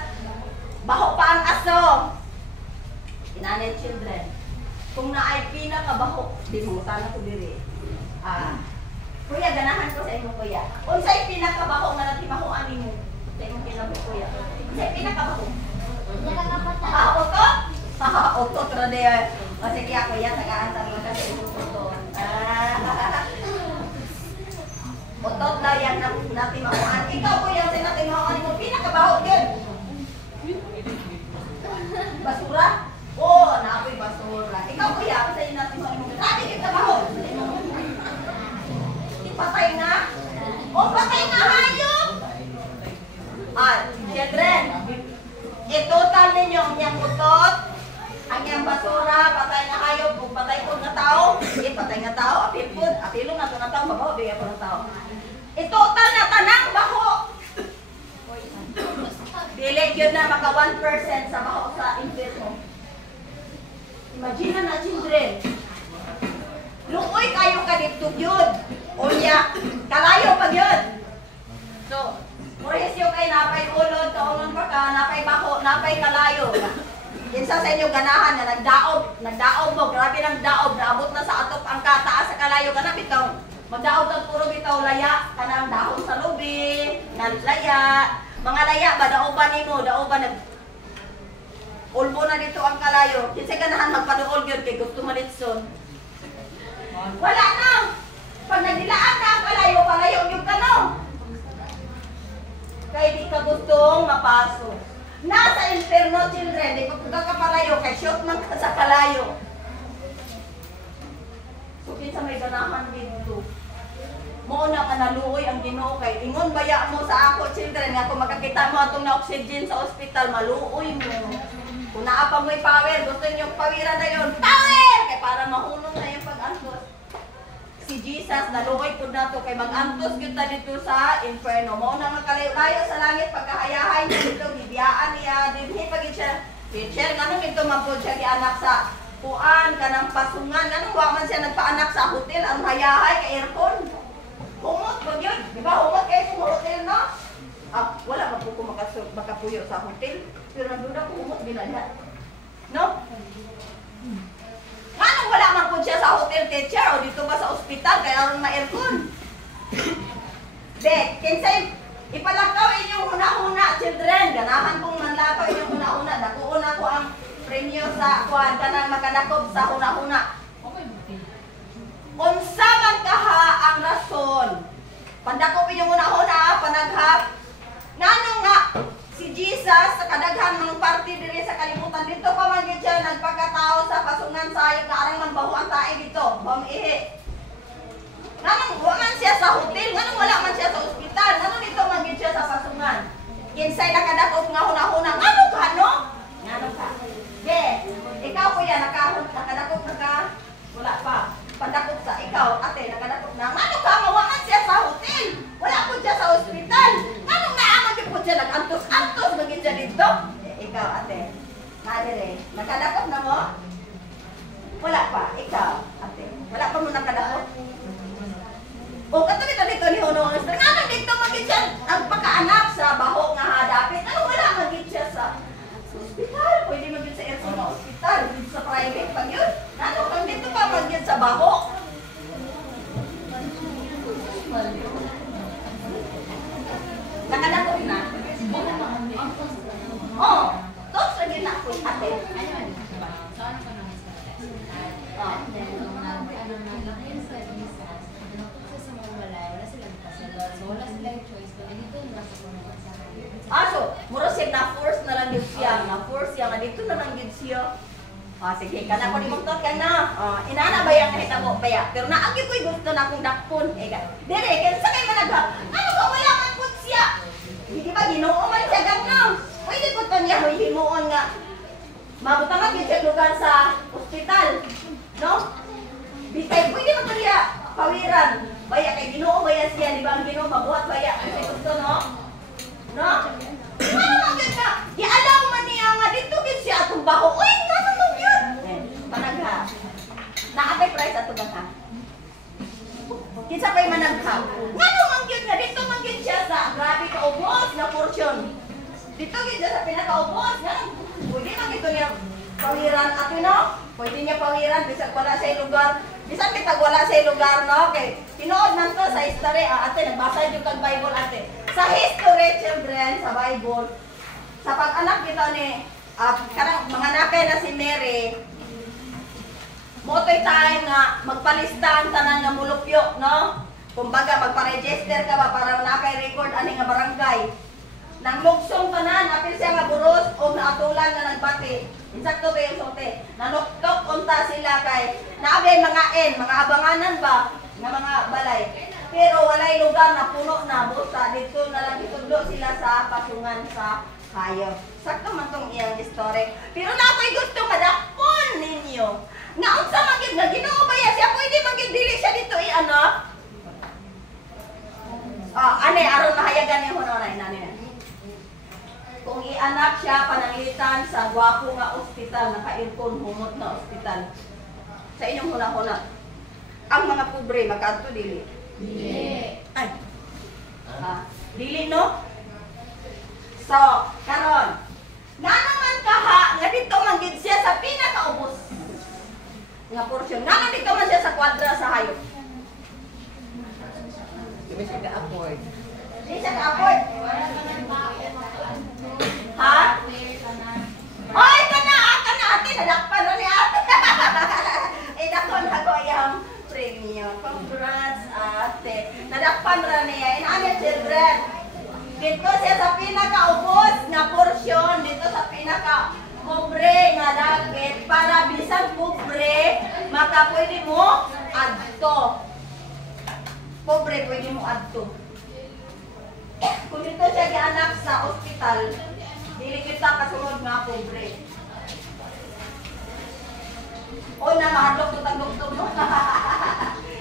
baho pa ang aso inanay children kung naay pinakabaho di mo sana ko diri kuya, ganahan ko sa imong kuya. Unsay pinakabaho nga natimahuan nimo sa imong kinabuhi kuya? Unsay pinakabaho? Otot? Otot ra de. O sige kuya, tagaan sa mga kasi imong otot. Otot na yan natimahuan. Ikaw kuya, unsay natimahuan nimo pinakabaho gyud? Basura? Oh, naapoy basura. Ikaw kuya, unsay natimahuan nimo? Sabi gyud kabaho. Patay na? O patay na hayop? Children, i-total ninyo ang niyang utot, ang niyang basura, patay na hayop, kung patay po na tao, patay na tao, apilong na ito na tao, mabaho, bigyan po ng tao. I-total na tanang baho. Dili yun na maka 1% sa baho sa inferno. Imagine na children. Luoy kayo ka dito yun. Unya, kalayo pag yun. So, Mauricio kay napay ulod, kaunon pa ka, napay bako, napay kalayo. Kinsa sa inyo ganahan na nagdaob mo, grabe ng daob, naabot na sa atop ang kataas sa kalayo, kana bitaw. Magdaob ng puro bitaw laya, kanang dahon sa lubi, laya. Mga laya ba, daoban nimo, daoban ulbo na dito ang kalayo. Kinsa ganahan magpaduol gyud kay gusto malitson. Wala na! Pag nagdilaan na ang palayo yung kano. Kaya di ka gustong mapasok. Nasa inferno children, di pa ka palayo, kay shoot man ka sa kalayo. So, kinsa may ganahan dito. Mauna ka naluoy ang Ginoo kay ingon baya mo sa ako children, nga kung makakita mo atong na oxygen sa ospital, maluoy mo. Kung naapa mo'y power, gusto niyo pawiran na yun, power! Kaya para mahulong na yung pag-antos. Si Jesus, naluoy po na to kay mag-antos kita dito sa inferno. Mauna magkalayo-layo sa langit, pagkahayahay niya dito, gibiyaan niya, dinhi pagin siya. Teacher, ganun ito mapod siya gianak sa kuan, kanang pasungan, ganun waman siya nagpaanak sa hotel, ang hayahay kay aircon. Humot ba yun? Di ba humot kayo sa hotel, no? Wala man po ko makapuyo sa hotel, pero nagduda ko humot binala. No? Anong wala man po siya sa hotel teacher o dito ba sa ospital kaya aron ma-aircon? De, kinsay ipalakaw inyong huna-huna children, ganahan kong manlakaw inyong huna-huna, nakuon ako ang premyo sa sa kuan kanang makadakop sa huna-huna. Unsa man kaha ang rason? Pandakop inyong una-una, panaghap. Ngano nga si Jesus sa kadaghan ng party diri sa kalibutan dito pa man gyud siya nagpagkatao sa pasungan sa hayop nga arang man baho ang tae dito, bamihi. Nganong wa man siya sa hotel, nganong wala man siya sa ospital, nganong dito man gyud siya sa pasungan. Kinsay nakadakop nga huna-huna, ngano ka no? Ngano ka? Ikaw kuya nakadakop ka? Wala pa. Pandakop sa ikaw, ate, nakadakop na. Ngano ka mawangan siya sa hotel? Wala po siya sa ospital. Ngano naaman yung po siya nag-antos-antos maging siya dito? Ikaw, ate. Nadire, nakadakop na mo? Wala pa. Ikaw, ate. Wala pa mo nakadakop? O, katulad dito ni Hono. Ngano dito maging siya nagpakaanak sa baho nga hadapit? Ano wala maging siya sa ospital? Pwede maging sa aircon na ospital. Sa private pag yun. Ano kung dito pa maging sa baho? Nakadakop na? Oo. Tapos lagi na ako. Ate. So, muro siya na-force na lang yun siya. Na-force siya, dito na lang yun siya. Sige, kana ko ni Mungtot ka na. Inana ba yung kahitabo ba ya? Pero naagi ko'y gusto na akong dakpon. Dire, kaya sa kayo managha, ano ka wala man po siya? Hindi ba ginoo man siya gano'n? Pwede ko ito niya himuon nga. Mabutangan yun siya lugar sa ospital. No? Bitay, pwede mo ito niya pawiran. Baya kay ginoo ba yan siya? Di ba ang ginoo mabuhat ba ya? Kasi gusto, no? No? Ano man yun ka? Ialaw man niya nga dito yun siya atong baho. Uy, ano man yun? Panagha. Naatay price ato ba ka? Kinsa pa'y managha? Ngano man yun nga? Dito man yun siya sa grabe kaubos na portion. Dito yun siya sa pinakaubos. Pwede man ito niya pawiran. Ato no? Pwede niya pawiran. Bisag wala sa lugar. Bisag kitag wala sa lugar, no? Okay. Tinood man to sa history. Ate, nagbasa yung kag Bible, ate. Sa history, children, sa Bible, sa pag-anak dito ni, karang mga nakay na si Mary, motoy time nga magpalista ang tanan nga mulupyo, no? Kumbaga, magpa-register ka ba para nakay record ani nga barangay. Nang lugsong tanan, apil siya nga buros o naatulan nga nagbati. Insakto ba yung sote? Nanuktok unta sila kay naabay mga abanganan ba nga mga balay. Pero walay lugar na puno na buta. Dito na lang itudlo sila sa pasungan sa hayop. Sakto man tong iyang story. Pero na ako'y gusto madakpon ninyo. Nga unsa man gyud nga Ginoo ba siya pwede man gyud dili siya dito i-anak? Ane aron mahayagan ni Hono na inani. Kung i-anak siya pananglitan sa gwapo nga ospital, naka-aircon humot na ospital. Sa inyong huna-huna. Ang mga pobre magkadto dili. Dili. Ay. Dili no? So, karon. Nga naman kaha, nga dito man gid siya sa pinakaubos. Nga portion. Nga dito man siya sa kwadra sa hayop. Hindi siya ka-afford. Hindi siya ka-afford. Ha? Ay, kana ate, nadakpan na ni ate. Dakon ako yung premium. Congrats, ate. Nadakpan na niya. Inaano, children? Dito siya sa pinakaubos na porsyon. Dito sa pinaka-pobre nga dagit. Para bisang pobre, maka pwede mo adto. Pobre, pwede mo adto. Kung dito siya gianak sa ospital, dili kita kasunod nga pobre. O na mahadlok tutang doktor mo.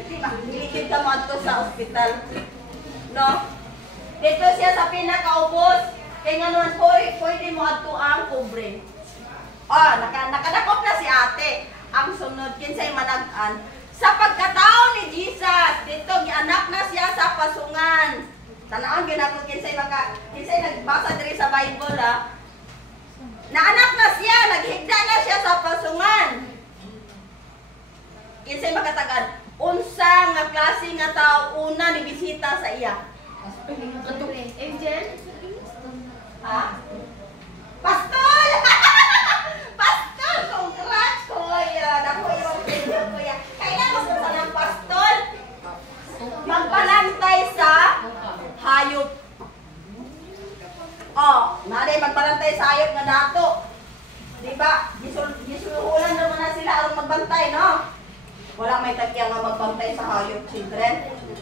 Di ba? Dili kita madto sa ospital. No? Dito siya sa pinakaubos. Kaya nga naman pwede mo adto ang pobre. Nakadakop na si ate. Ang sunod, kinsay manag-an. Sa pagkatao ni Jesus, dito gianak na siya sa pasungan. Tanawon ginako kinsay nagbasa diri sa Bible ha. Naanak na siya, naghigda na siya sa pasungan. Kinsay makatagan, unsa nga klase nga tao una ni bisita sa iya? Angel? Ha? Pastor! Pastor! hayop nga dato. Diba? Gisuluhulan naman na sila aron magbantay, no? Wala may tagya nga magbantay sa hayop, children.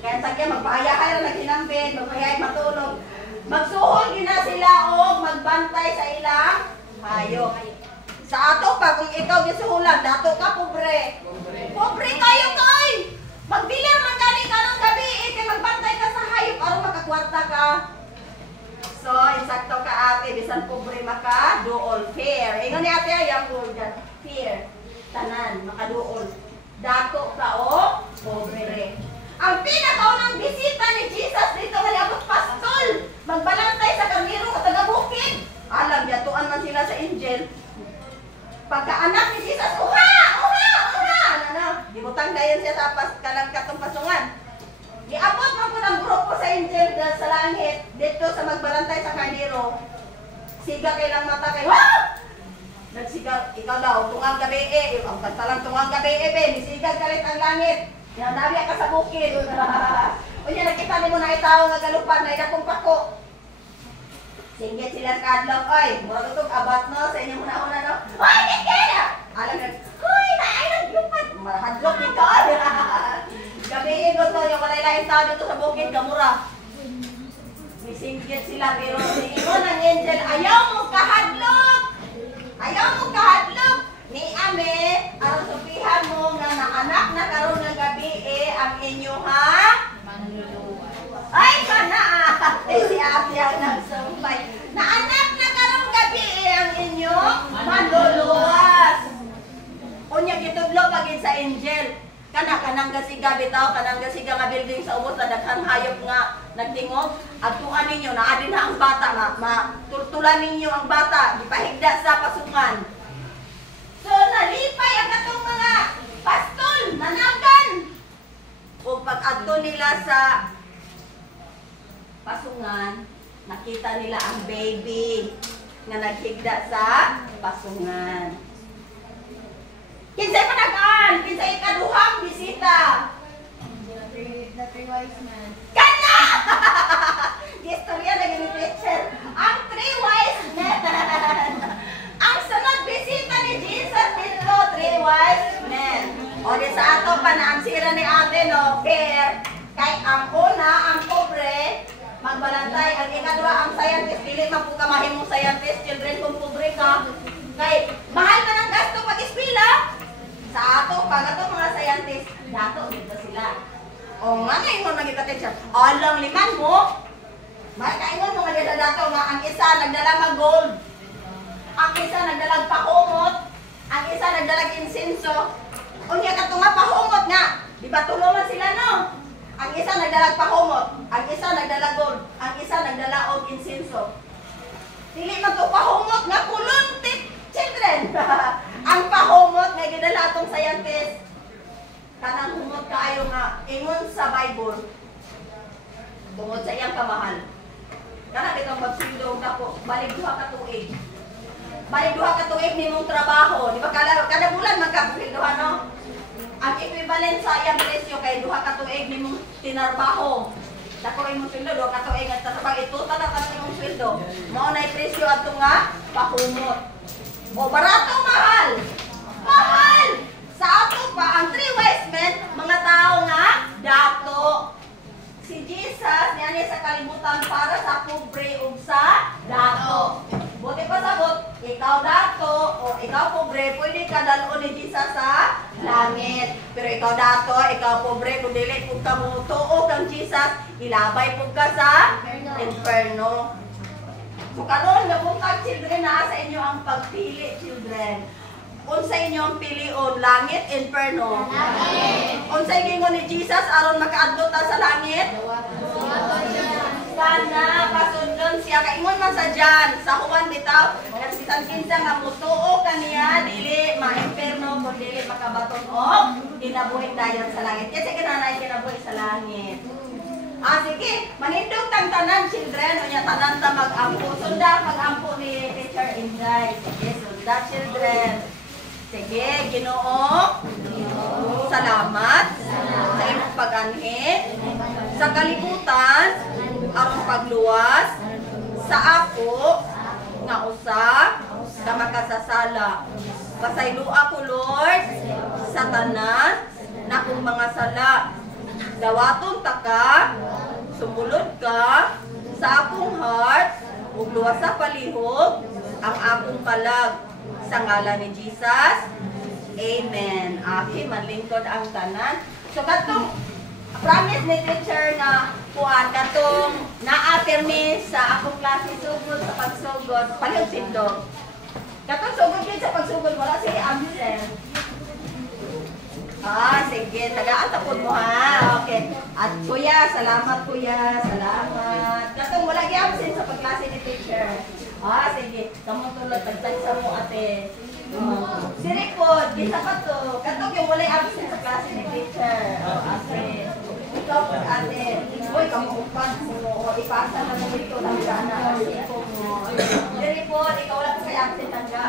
Kaya tagya magpahayahay ra naghinambed, magpahayahay matulog. Magsuhol gina sila og magbantay sa ilang hayop. Sa ato pa kung ikaw gisuhulan, dato ka pobre. Pobre kayo kay. Magbilir man gani ka ng gabi, kay magbantay ka sa hayop aron makakwarta ka. So, insakto ka ate, bisan pobre maka duol fair. Ingon ni ate ayang word fair. Tanan makaduol. Dato ka o pobre. Ang pinakaunang bisita ni Jesus dito nga abot pastol. Magbalantay sa kamiro sa taga-bukid. Alam yatuan man sila sa angel. Pagkaanak ni Jesus, uha! Uha! Uha! Ano? Gibutang dayon siya sa kanang katong pasungan. Giabot man po ng grupo sa angel sa langit dito sa magbalantay sa kaniro. Siga kay lang mata kay, ha! Nagsiga, ikaw daw, tungang gabi ang tagtalang tungang gabi be, nisigag galit ang langit. Nabi ka sa bukid. Unya nakita nimo na itaw nga galupan na idakong pako. Singgit sila sa kadlok, oy, mura itong abat no, sa inyo muna-una no. Oy, kaya! Alam na, huy, ay naglupan. Mahadlok ni ka. Gabihin ko to, yung walay-laing tao dito sa bukid, kamura. Singgit sila, pero ingon ang angel, ayaw mo kahadlok! Ayaw mo kahadlok! Ni ame, aron supihan mo nga naanak na karon nga gabi ang inyo ha? Ay, kana! Si ate ang nagsumpay. Naanak na karong gabi ang inyo manluluwas. Unya gitudlo pagin sa angel. Kanang gasiga bitaw, kanang gasiga nga building sa ubos na daghang hayop nga nagtingog. Adtuan ninyo na adin na ang bata nga matultulan ninyo ang bata gipahigda sa pasukan. So nalipay ang katong mga pastol, nanagan. O pag-adto nila sa pasungan, nakita nila ang baby nga naghigda sa pasungan. Kinsay panagaan? Kinsay ikaduhang bisita? The three wise men. Kana! Gistorya na gini teacher. Ang three wise men. Ang sunod bisita ni Jesus dito, three wise men. O di sa ato pa na ang sira ni ate no, fair. Kay ang una, ang pobre, magbalantay. Ang ikadua, ang scientist. Dili man po ka mahimong scientist, children, kung pobre ka. Kay, mahal man ang gasto pag-eskwela. Sa ato, pag ato mga scientist, dato dito sila. O nga nga ingon magita teacher, alang liman mo. May kaingon mo nga dato nga ang isa nagdala mag gold. Ang isa nagdalag pahumot. Ang isa nagdalag insenso. Unya ka nga pahumot nga. Di ba tulungan sila no? Ang isa nagdalag pahumot. Ang isa nagdala gold. Ang isa nagdala og insenso. Dili man to pahumot nga kuluntit, children. Ang pahumot nga gidala atong scientist. Kanang humot kaayo nga ingon sa Bible. Tungod sa iyang kamahal. Kana bitong magsundog nako balik duha ka tuig. Balik duha ka tuig nimong trabaho, di ba kada bulan magkapilduhan no? Ang equivalent sa iyang presyo kay duha ka tuig nimong tinarbaho. Dako imong sweldo duha ka tuig nga trabaho ito ta imong sweldo. Mao nay presyo ato nga pahumot. O barato mahal. Mahal. Sa ato pa ang three wise men mga tao nga dato. Si Jesus niya sa kalibutan para sa pobre ug sa dato. Buti pa sabot, ikaw dato o ikaw pobre, pwede ka dalon ni Jesus sa langit. Pero ikaw dato, ikaw pobre, kung dili kung ka mo tuo kang Jesus, ilabay po ka sa inferno. So karon nabuntag children na sa inyo ang pagpili children. Unsa inyo ang pilion, langit, inferno? Langit. Unsa gingon ni Jesus aron makaadto ta sa langit? Sana pasundon siya kaingon man sa John sa Juan bitaw nagsisan kinsa nga mutuo kaniya dili ma-inferno kun dili makabaton og kinabuhi dayon sa langit. Kasi kinanay kinabuhi sa langit. Sige, manindog tang tanan children, unya tanan ta mag-ampo. Sunda pag-ampo ni Teacher Inday. Sige, sunda children. Sige, Ginoo. Salamat sa imong pag-anhin sa kalibutan aron pagluwas sa ako nga usa ka makasasala. Pasayloa ko, Lord, sa tanan na akong mga sala. Dawaton ta ka, sumulod ka sa akong heart, ug luwas sa palihog ang akong palag. Sa ngalan ni Jesus, amen. Okay, manlingkod ang tanan. So katong promise ni teacher na kuan katong naa-permis sa akong klase sugod sa pagsugod, palihog sindog. Katong sugod din sa pagsugod, wala siya absent. Sige. Tagaan tapon mo ha. Okay. At kuya, salamat kuya. Salamat. Katong wala i-absent sa pagklase ni teacher. Sige. Kamong tulad, tagtagsa mo ate. Si Ricod, kita pa to. Katong yung wala i-absent sa klase ni teacher. Ate. Ikaw ate. Uy, kamukupad mo. Ipasa na mo dito. Tanggana. Si Ricod, ikaw wala pa kayo absent hangga.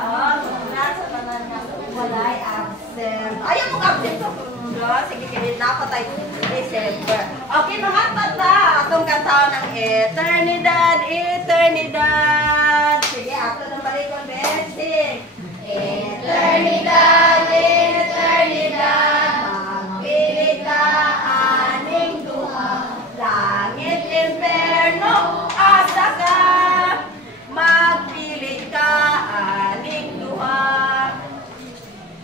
Nasa tanan nga. Walay absent. Ayaw mong absent ko. Sige, kaya napatay December. Okay, mga tata. Atong kantaon ng Eternidad, Eternidad. Sige, ato ng balikon, Betsy. Eternidad, Eternidad. Magpili ka aning duha. Langit, imperno, asa ka. Magpili ka aning duha.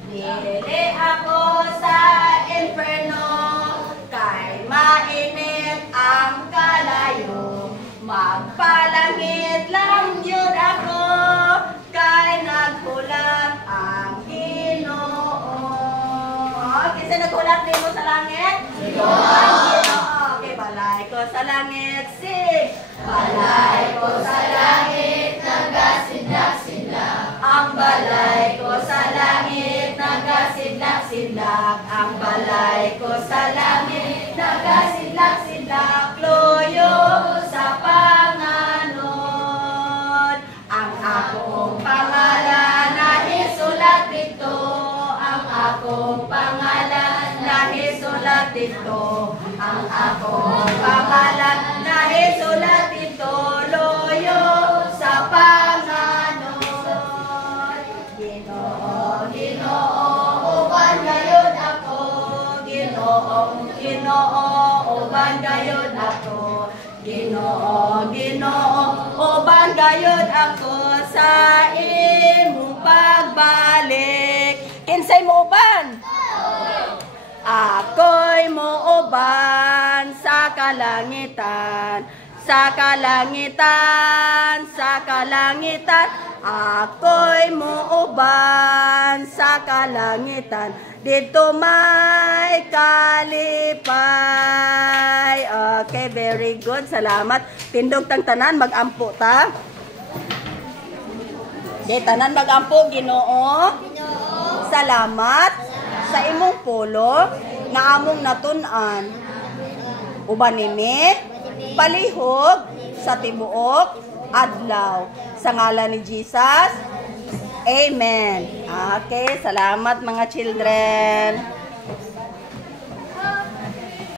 Nilili ako sa inferno, kay mainit ang kalayo. Magpalangit lang yun ako, kay naghulat ang Ginoo. Kasi naghulat din mo sa langit? Okay, balay ko sa langit, sing! Balay ko sa langit, nagasidlak-sidlak. Ang balay ko sa langit, nagasidlak-sidlak. Ang balay ko sa langit, nagasidlak-sidlak. Loyo sa panganod. Ang akong pangalan nahisulat dito. Ang akong pangalan nahisulat dito. Ang akong pangalan nahisulat dito. Loyo sa panganod. Ginoo, Ginoo, uban gayud ako. Ginoo, Ginoo, uban gayud ako. Ginoo, Ginoo, uban gayud ako sa imong pagbalik. Kinsay mo uban? Ako'y muuban sa kalangitan, sa kalangitan, sa kalangitan. Ako'y muuban sa kalangitan, dito may kalipay. Okay, very good. Salamat. Tindog tang tanan, mag-ampo ta. Okay, tanan mag-ampo, Ginoo. Salamat sa imong pulo na among natun-an. Uban nini palihog sa tibuok adlaw. Sa ngalan ni Jesus, amen. Okay, salamat mga children.